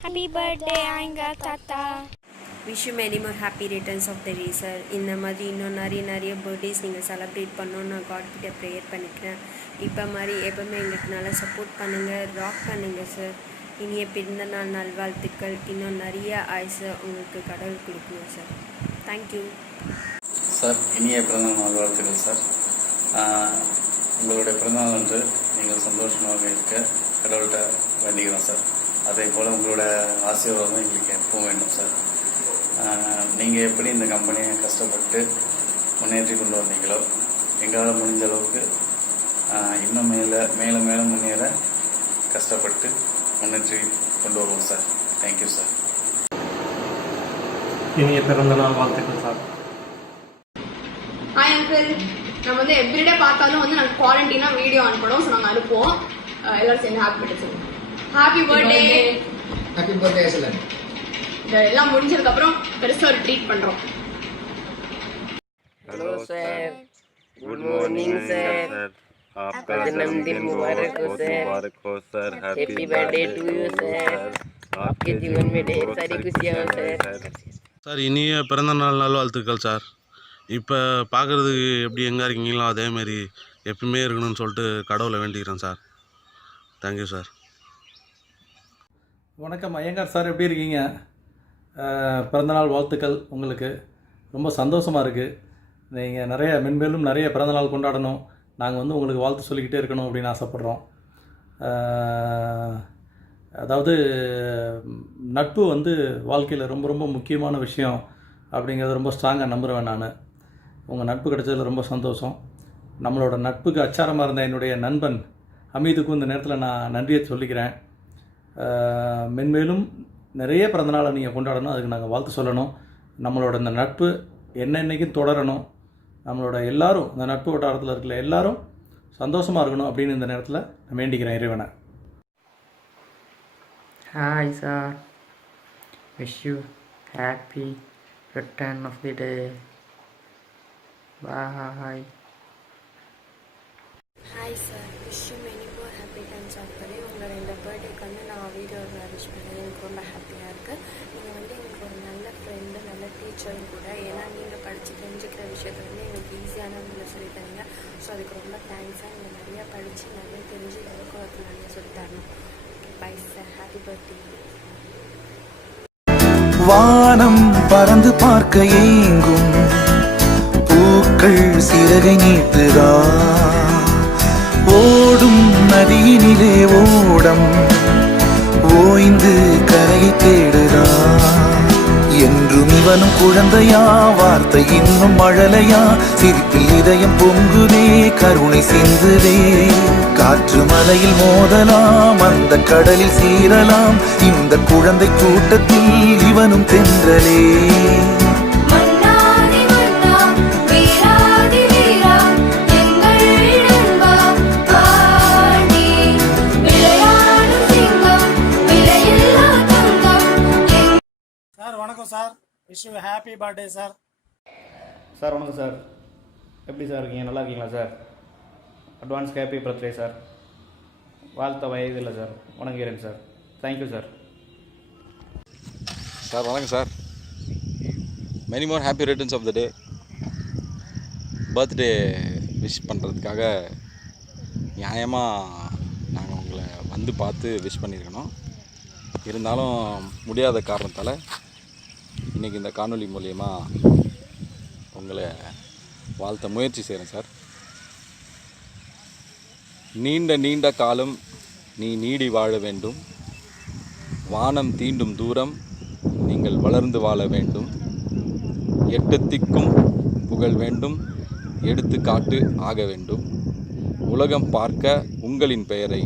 Happy birthday, Aingar Tata. Wish you many more happy returns of the day sir. இந்த மாதிரி இன்னும் நிறைய பர்த்டேஸ் நீங்கள் செலிப்ரேட் பண்ணணும்னு நான் காட்கிட்ட ப்ரேயர் பண்ணிக்கிறேன். இப்போ மாதிரி எப்போவுமே எங்களுக்கு நல்லா சப்போர்ட் பண்ணுங்கள், ராக் பண்ணுங்கள் சார். இனிய பிறந்த நாள் நல்வாழ்த்துக்கள். இன்னும் நிறைய ஆயுசை உங்களுக்கு கடவுள் கொடுக்கணும் சார். Thank you sir. இனிய பிறந்தநாள் நல்வாழ்த்துக்கள் சார். உங்களுடைய பிறந்தநாள் அன்று நீங்கள் சந்தோஷமாக இருக்க கடவுள்கிட்ட வேண்டிக்கிறோம் சார். அதே போல் உங்களோட ஆசீர்வாதம் எங்களுக்கு எப்பவும் வேண்டும் சார். நீங்கள் எப்படி இந்த கம்பெனியை கஷ்டப்பட்டு முன்னேற்றி கொண்டு வந்தீங்களோ எங்களால் முடிஞ்ச அளவுக்கு இன்னும் மேலே முன்னேற கஷ்டப்பட்டு முன்னேற்றி கொண்டு வருவோம் சார். Thank you sir. இனிய பிறந்தநாள் வாழ்த்துக்கள் சார். Hi uncle. நம்ம வந்து எவ்ரிடே பார்த்தாலும் வந்து நாங்கள் குவாரண்டைனாக வீடியோ அனுப்பணும். ஸோ நாங்கள் அனுப்புவோம். எல்லாரும் சேர்ந்து ஹாப்பி பர்த்டே சொல்லுவோம். Happy birthday. Happy birthday excellent. எல்லாம் முடிஞ்சதுக்கப்புறம் பெருசாக ஒரு ட்ரீட் பண்ணுறோம். Hello sir, good morning sir. आपका जन्मदिन मुबारक हो sir. Happy birthday to you sir. आपके जीवन में ढेर सारी खुशियाँ हो सर. சார், இனிய பிறந்தநாள் நல்வாழ்த்துக்கள் சார். இப்போ பார்க்குறதுக்கு எப்படி எங்கே இருக்கீங்களோ அதேமாரி எப்பவுமே இருக்கணும்னு சொல்லிட்டு கடவுளை வேண்டிக்கிறேன் சார். Thank you sir. வணக்கம் ஐயங்கார் சார், எப்படி இருக்கீங்க? பிறந்தநாள் வாழ்த்துக்கள் உங்களுக்கு. ரொம்ப சந்தோஷமாக இருக்குது. நீங்கள் மென்மேலும் நிறைய பிறந்தநாள் கொண்டாடணும். நாங்கள் வந்து உங்களுக்கு வாழ்த்து சொல்லிக்கிட்டே இருக்கணும் அப்படின்னு ஆசைப்பட்றோம். அதாவது நட்பு வந்து வாழ்க்கையில் ரொம்ப ரொம்ப முக்கியமான விஷயம் அப்படிங்கிறத ரொம்ப ஸ்ட்ராங்காக நம்புகிறேன் நான். உங்கள் நட்பு கிடைச்சதில் ரொம்ப சந்தோஷம். நம்மளோட நட்புக்கு அச்சாரமாக இருந்த என்னுடைய நண்பன் ஹமீதுக்கும் இந்த நேரத்தில் நான் நன்றியை சொல்லிக்கிறேன். மென்மேலும் நிறைய பிறந்தநாளை நீங்கள் கொண்டாடணும், அதுக்கு நாங்கள் வாழ்த்து சொல்லணும். நம்மளோட இந்த நட்பு என்னென்னைக்கும் தொடரணும். நம்மளோட எல்லாரும் இந்த நட்பு வட்டாரத்தில் இருக்கிற எல்லாரும் சந்தோஷமாக இருக்கணும் அப்படின்னு இந்த நேரத்தில் நான் வேண்டிக்கிறேன் இறைவனை. Hi sir, wish you happy return of the day. Bye. Hi sir, wish you many more happy returns of the day. உங்களோட இந்த பர்த்டேக்கு வந்து நான் வீடியோவில் விஷ் பண்ணது எனக்கு ரொம்ப ஹாப்பியாக இருக்குது. நீங்கள் வந்து எங்களுக்கு ஒரு நல்ல ஃப்ரெண்டு, நல்ல டீச்சரும் கூட. ஏன்னா நீங்கள் படித்து தெரிஞ்சுக்கிற விஷயத்த வந்து எங்களுக்கு ஈஸியான முறையில் சொல்லி தரீங்க. ஸோ அதுக்கு ரொம்ப தேங்க்ஸாக. நீங்கள் நிறையா படித்து நிறைய தெரிஞ்சு எனக்கும் அதுக்கு நிறைய சொல்லி தரணும். Bye sir, happy birthday. வானம் பறந்து பார்க்க ஏங்கும் பூக்கள் சிறகை நீட்டுதா, ஓடும் நதியினிலே ஓடம் ஓய்ந்து கரையை தேடுதா, என்றும் இவனும் குழந்தையா, வார்த்தை இன்னும் மழலையா, சிரிப்பில் இதயம் பொங்குதே, கருணை சிந்துதே. காற்று மலையில் மோதலாம், அந்த கடலில் சீரலாம், இந்த குழந்தை கூட்டத்தில் இவனும் தென்றலே. சார் வணக்கம் sir, wish you happy birthday sir. Sir வணக்கம் சார், எப்படி சார் இருக்கீங்க? நல்லா இருக்கீங்களா sir? Advance happy birthday sir. வாழ்த்த வயதில்லை சார், வணங்குகிறேன் சார். Thank you sir. சார் வணக்கம் sir. Many more happy returns of the day. Birthday wish பண்ணுறதுக்காக நியாயமாக நாங்கள் உங்களை வந்து பார்த்து விஷ் பண்ணியிருக்கணும். இருந்தாலும் முடியாத காரணத்தால் இன்றைக்கி இந்த காணொளி மூலயமா உங்களை வாழ்த்த முயற்சி செய்கிறேன் சார். நீண்ட நீண்ட காலம் நீ நீடி வாழ வேண்டும், வானம் தீண்டும் தூரம் நீங்கள் வளர்ந்து வாழ வேண்டும், எட்டத்திற்கும் புகழ் வேண்டும், எடுத்துக்காட்டு ஆக வேண்டும், உலகம் பார்க்க உங்களின் பெயரை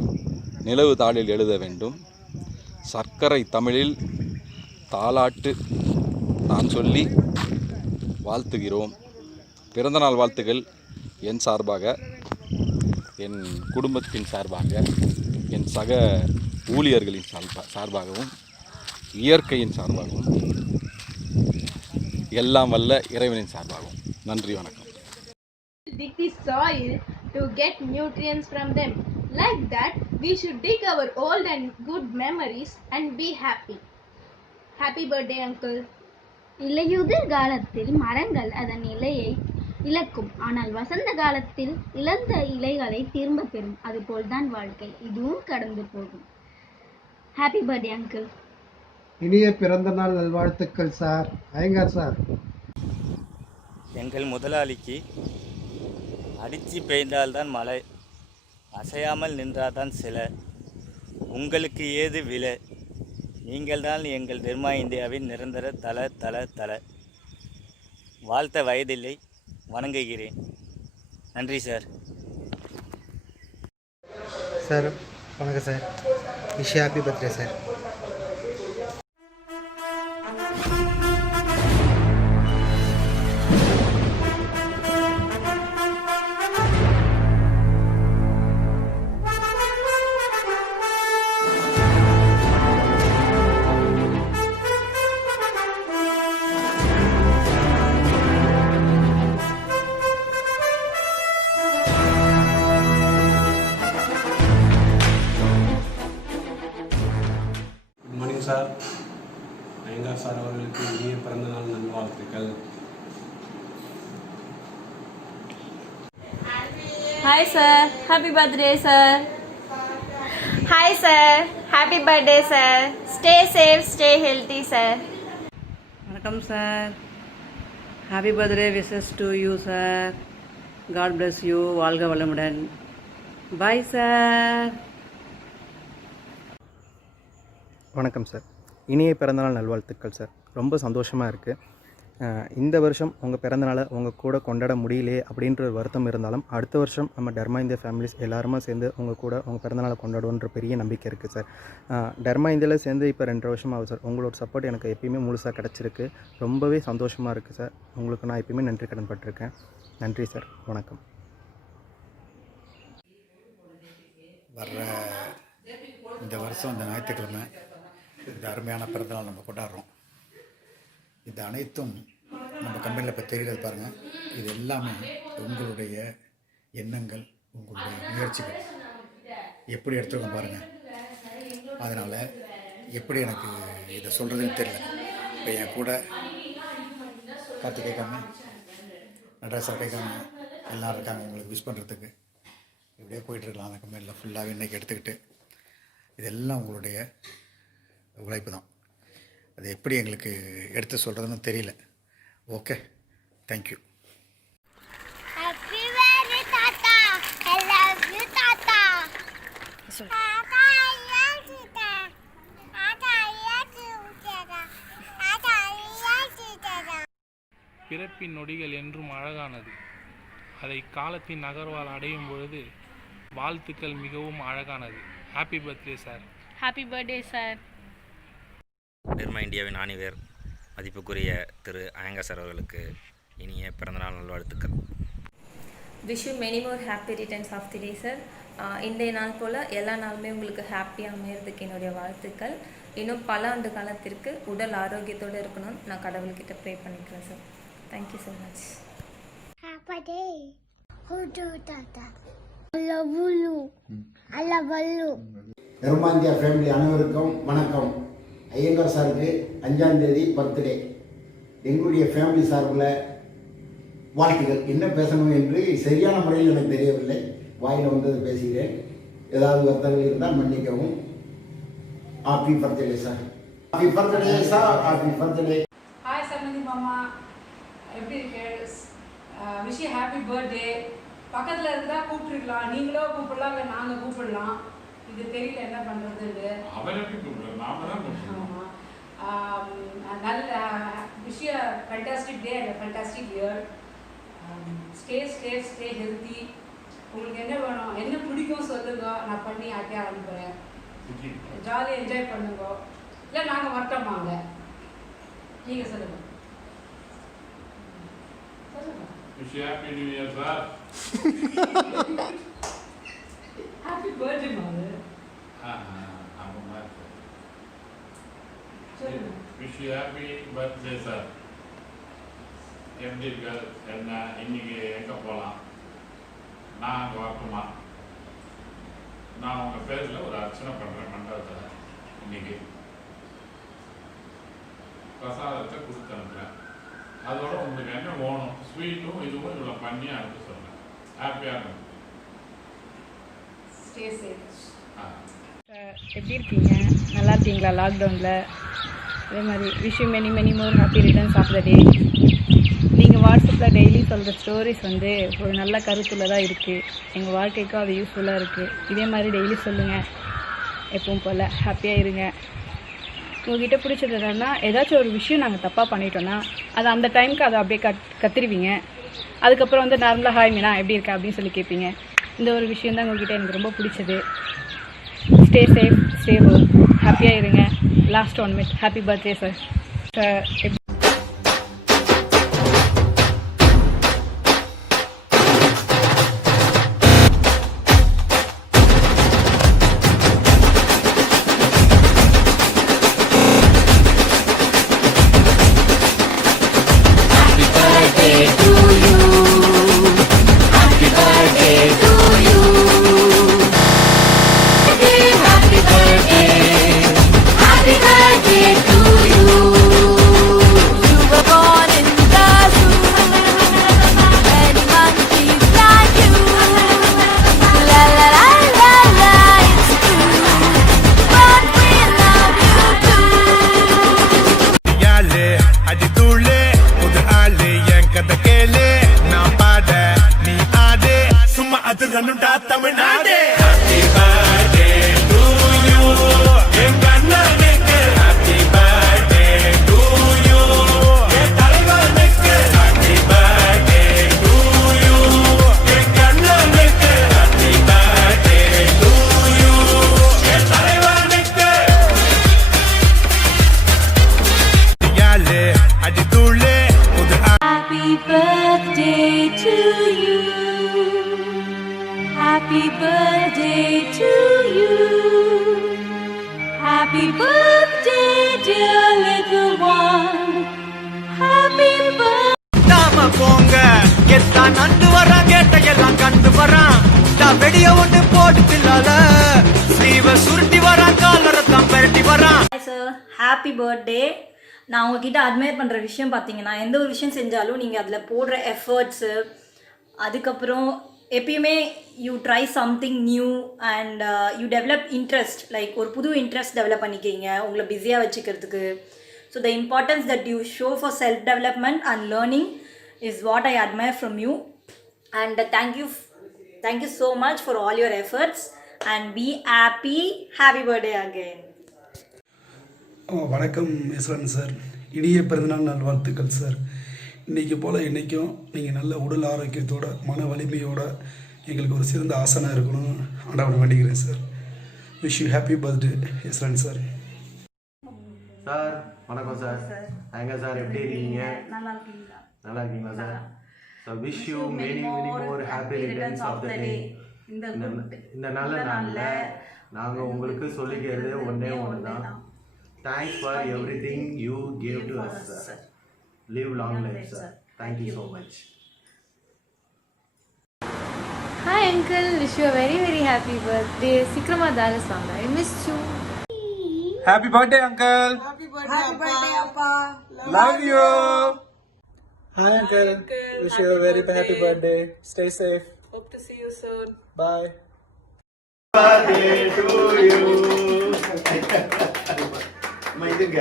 நிலவு தாளில் எழுத வேண்டும், சர்க்கரை தமிழில் தாலாட்டு நான் சொல்லி வாழ்த்துகிறோம். பிறந்தநாள் வாழ்த்துக்கள் என் சார்பாக, என் குடும்பத்தின் சார்பாக, என் சக ஊழியர்களின் சார்பாகவும், இயற்கையின் சார்பாகவும், எல்லாம் வல்ல இறைவனின் சார்பாகவும். நன்றி, வணக்கம். Dig the soil to get nutrients from them. Like that, we should dig our old and good memories and be happy. Happy birthday, uncle. இலையுதிர் காலத்தில் மரங்கள் அதன் இலையை இழக்கும், ஆனால் வசந்த காலத்தில் இழந்த இலைகளை திரும்ப பெறும். அதுபோல்தான் வாழ்க்கை, இதுவும் கடந்து போகும். Happy birthday uncle. இனிய பிறந்த நாள் நல்வாழ்த்துக்கள் சார். ஐயங்கார் சார். எங்கள் முதலாளிக்கு அடித்து பெய்தால்தான் மழை, அசையாமல் நின்றால்தான் சிலை, உங்களுக்கு ஏது விலை, நீங்கள்தான் எங்கள் தெர்மா இந்தியாவின் நிரந்தர தல தல தல. வாழ்த்த வயதில்லை, வணங்குகிறேன். நன்றி சார். சார் வணக்கம் sir, wish happy birthday sir. Sir, Iyengar sir அவர்களுக்கு இனிய பிறந்தநாள் நல்வாழ்த்துக்கள். Hi sir, happy birthday sir. Hi sir, happy birthday sir. Stay safe, stay healthy sir. வணக்கம் sir, happy birthday wishes to you sir. God bless you, வாழ்க வளமுடன். Bye sir. வணக்கம் சார், இனிய பிறந்தநாள் நல்வாழ்த்துக்கள் சார். ரொம்ப சந்தோஷமாக இருக்குது. இந்த வருஷம் உங்கள் பிறந்தநாளை உங்கள் கூட கொண்டாட முடியலையே அப்படின்ற ஒரு வருத்தம் இருந்தாலும், அடுத்த வருஷம் நம்ம டர்மா இந்தியா ஃபேமிலிஸ் எல்லாருமா சேர்ந்து உங்கள் கூட உங்கள் பிறந்தநாளை கொண்டாடுவோன்ற பெரிய நம்பிக்கை இருக்குது சார். டர்மா இந்தியாவில் சேர்ந்து இப்போ 2 வருஷம் ஆகுது சார். உங்களோட சப்போர்ட் எனக்கு எப்பயுமே முழுசாக கிடச்சிருக்கு. ரொம்பவே சந்தோஷமாக இருக்குது சார். உங்களுக்கு நான் எப்பயுமே நன்றி கடன் பட்டிருக்கேன். நன்றி சார், வணக்கம். வர்ற இந்த வருஷம் இந்த ஞாயிற்றுக்கிழமை இந்த அருமையான பிறந்தநாள் நம்ம கொண்டாடுறோம். இது அனைத்தும் நம்ம கம்பெனியில் இப்போ தெரிகிறது பாருங்கள். இது எல்லாமே உங்களுடைய எண்ணங்கள், உங்களுடைய முயற்சிகள் எப்படி எடுத்துருக்கோம் பாருங்கள். அதனால் எப்படி எனக்கு இதை சொல்கிறதுன்னு தெரியல. இப்போ என் கூட கார்த்திக் கேட்காம, நடராஜர் கேட்காம எல்லோரும் இருக்காங்க உங்களுக்கு விஷ் பண்ணுறதுக்கு. இப்படியே போயிட்டுருக்கலாம் அந்த கம்பெனியில் ஃபுல்லாகவே இன்றைக்கி எடுத்துக்கிட்டு. இதெல்லாம் உங்களுடைய உழைப்பு தான். அது எப்படி எங்களுக்கு எடுத்து சொல்கிறதுன்னு தெரியல. Okay, thank you. பிறப்பின் நொடிகள் என்றும் அழகானது. அதை காலத்தின் நகர்வால் அடையும் பொழுது வாழ்த்துக்கள் மிகவும் அழகானது. Happy birthday sir. Happy birthday sir. Nirma இந்தியாவின் ஆணிவேர் மதிப்புக்குரிய திரு அயங்கர் சார் அவர்களுக்கு இனிய பிறந்தநாள் நல்வாழ்த்துக்கள். Wish you many more happy returns of the day sir. இன்றைய நாள் போல் எல்லா நாளுமே உங்களுக்கு ஹாப்பியாக அமையறதுக்கு என்னுடைய வாழ்த்துக்கள். இன்னும் பல ஆண்டு காலத்திற்கு உடல் ஆரோக்கியத்தோடு இருக்கணும்னு நான் கடவுள்கிட்ட ப்ரே பண்ணிக்கிறேன் சார். Thank you so much. நிர்மாந்தியா ஃபேமிலி அனைவருக்கும் வணக்கம். ஐயங்கார் சாருக்கு 5ஆம் தேதி பர்த்டே. எங்களுடைய ஃபேமிலி சார்பில் வாழ்த்துக்கள். என்ன பேசணும் என்று சரியான முறையில் எனக்கு தெரியவில்லை, வாயில் வந்தது பேசுகிறேன். ஏதாவது வருத்தங்கள் இருந்தால் மன்னிக்கவும். Happy birthday sir. Happy birthday sir. Happy birthday. Hi சமந்தி மாமா, எப்படி இருக்கு? Wish you happy birthday. பக்கத்தில் இருந்தால் கூப்பிட்டுருக்கலாம், நீங்களோ கூப்பிடலாம், இல்லை நாங்கள் கூப்பிடலாம். இது தெரியல என்ன பண்ணுறதுன்னு. நல்ல wish you fantastic day and fantastic year. Stay healthy. உங்களுக்கு என்ன வேணும், என்ன பிடிக்கும் சொல்லுங்க, நான் பண்ணி ஆக்கியா அனுப்புகிறேன். ஜாலியாக என்ஜாய் பண்ணுங்க. இல்லை நாங்கள் வரட்டோமாங்க, நீங்கள் சொல்லுங்கள். Wish you happy New Year, sir. Happy birthday, mother. I'm a man. Wish you happy birthday, sir. எப்படி இருக்க? என்ன இன்னைக்கு எங்கே போகலாம்? நான் அங்கே வரட்டுமா? நான் உங்கள் பேரில் ஒரு அர்ச்சனை பண்ணுறேன் மண்டபத்தில். இன்னைக்கு பிரசாதத்தை கொடுத்து அனுப்புகிறேன். அதோட உங்களுக்கு என்ன வேணும், ஸ்வீட்டும் இதுவும் இவ்வளோ பண்ணி அனுப்ப சொல்கிறேன். ஹாப்பியாக இருக்கும். எப்படி இருக்கீங்க? நல்லா இருக்கீங்களா லாக்டவுனில்? அதே மாதிரி wish you many many more happy returns of the day. நீங்கள் வாட்ஸ்அப்பில் டெய்லி சொல்கிற ஸ்டோரிஸ் வந்து ஒரு நல்ல கருத்துள்ளதாக இருக்குது. எங்கள் வாழ்க்கைக்கும் அது யூஸ்ஃபுல்லாக இருக்குது. இதே மாதிரி டெய்லி சொல்லுங்கள். எப்பவும் போல் ஹாப்பியாக இருங்க. உங்கள்கிட்ட பிடிச்சது என்னன்னா, ஏதாச்சும் ஒரு விஷயம் நாங்கள் தப்பாக பண்ணிட்டோன்னா அது அந்த டைமுக்கு அதை அப்படியே கத்திருவீங்க. அதுக்கப்புறம் வந்து நார்மலாக ஹாய் மீனா எப்படி இருக்கா அப்படின்னு சொல்லி கேட்பீங்க. இந்த ஒரு விஷயம் தான் உங்கள்கிட்ட எனக்கு ரொம்ப பிடிச்சது. ஸ்டே சேஃப், ஸ்டே ஹோம், ஹாப்பியாக இருங்க. Last 1 minute happy birthday sir. Happy birthday to you. Happy birthday, dear little one. Happy birthday. நாம போங்க எத்தான் நண்டு வரான் கேட்ட எல்லாம் கண்டு வரான். வெடிய ஒன்று போட்டு தில்லால ஸ்லீவ சுருட்டி வரான், காலரத்தான் பெரட்டி வரான். Sir happy birthday. நான் உங்ககிட்ட அட்மையர் பண்ணுற விஷயம் பார்த்தீங்கன்னா, எந்த ஒரு விஷயம் செஞ்சாலும் நீங்கள் அதில் போடுற எஃபர்ட்ஸு, அதுக்கப்புறம் எப்பயுமே you try something new and you develop interest. Like ஒரு புது இன்ட்ரெஸ்ட் டெவலப் பண்ணிக்கிறீங்க உங்களை பிஸியாக வச்சுக்கிறதுக்கு. So the importance that you show for self development and learning is what I admire from you. And thank you so much for all your efforts and be happy. Happy birthday again. வணக்கம் யஸ்வந்த் சார். இனிய பிறந்தநாள் நல்வாழ்த்துக்கள் சார். இன்றைக்கி போல் இன்றைக்கும் நீங்கள் நல்ல உடல் ஆரோக்கியத்தோட மன வலிமையோட எங்களுக்கு ஒரு சிறந்த ஆசனாக இருக்கணும் ஆண்டவனை வேண்டிக்கிறேன் sir. Wish you happy birthday யஸ்ரன் சார். சார் வணக்கம் சார். எங்க சார் எப்படி இருக்கீங்க? நல்லா இருக்கீங்களா? நல்லா இருக்கீங்களா sir? So wish you many many more happy returns of the day. இந்த நல்ல நாளில் நாங்கள் உங்களுக்கு சொல்லிக்கிறது ஒன்றே ஒன்று தான். Thanks for everything you gave to us sir. Live long life sir. Thank you so much. Hi uncle, wish you a very very happy birthday. Sikrama Dallas Vanga. I missed you. Happy birthday, uncle. Happy birthday, Appa. Love you. Hi, uncle. Wish you a very happy birthday. Stay safe. Hope to see you soon. Bye. Birthday to you. அம்மா இதுங்க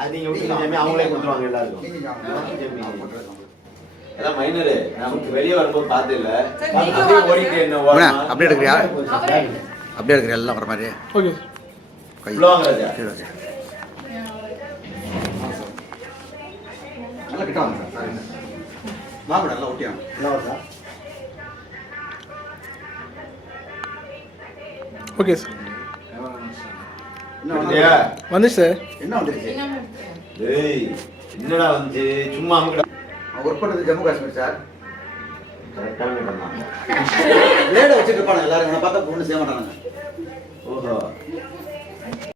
அது நீங்க விட்டு அவங்களே கொடுத்துருவாங்க எல்லாருக்கும். அதான் மைனரு நமக்கு வெளியே வரும்போது பார்த்து இல்ல அப்படியே ஓடிட்டு என்ன அப்படியே எடுக்கிறியா? அப்படியே எடுக்கிறியா எல்லாம் வர மாதிரி? ஓகே. வாங்க நல்லா கிட்ட வாங்க சார். வாங்க நல்லா ஓட்டியாங்க. என்ன சார்? Okay sir. வந்து சார். என்ன வந்துருச்சு? டேய் என்னடா வந்து சும்மா அமுக்குடா. ஒர்க் பண்ணுறது ஜம்மு காஷ்மீர் சார். கரெக்டாக பண்ணாங்க. வேலை வச்சுட்டு இருப்பாங்க எல்லாரும். இவனை பார்த்தா பொண்ணு செய்ய மாட்டாங்க. ஓஹோ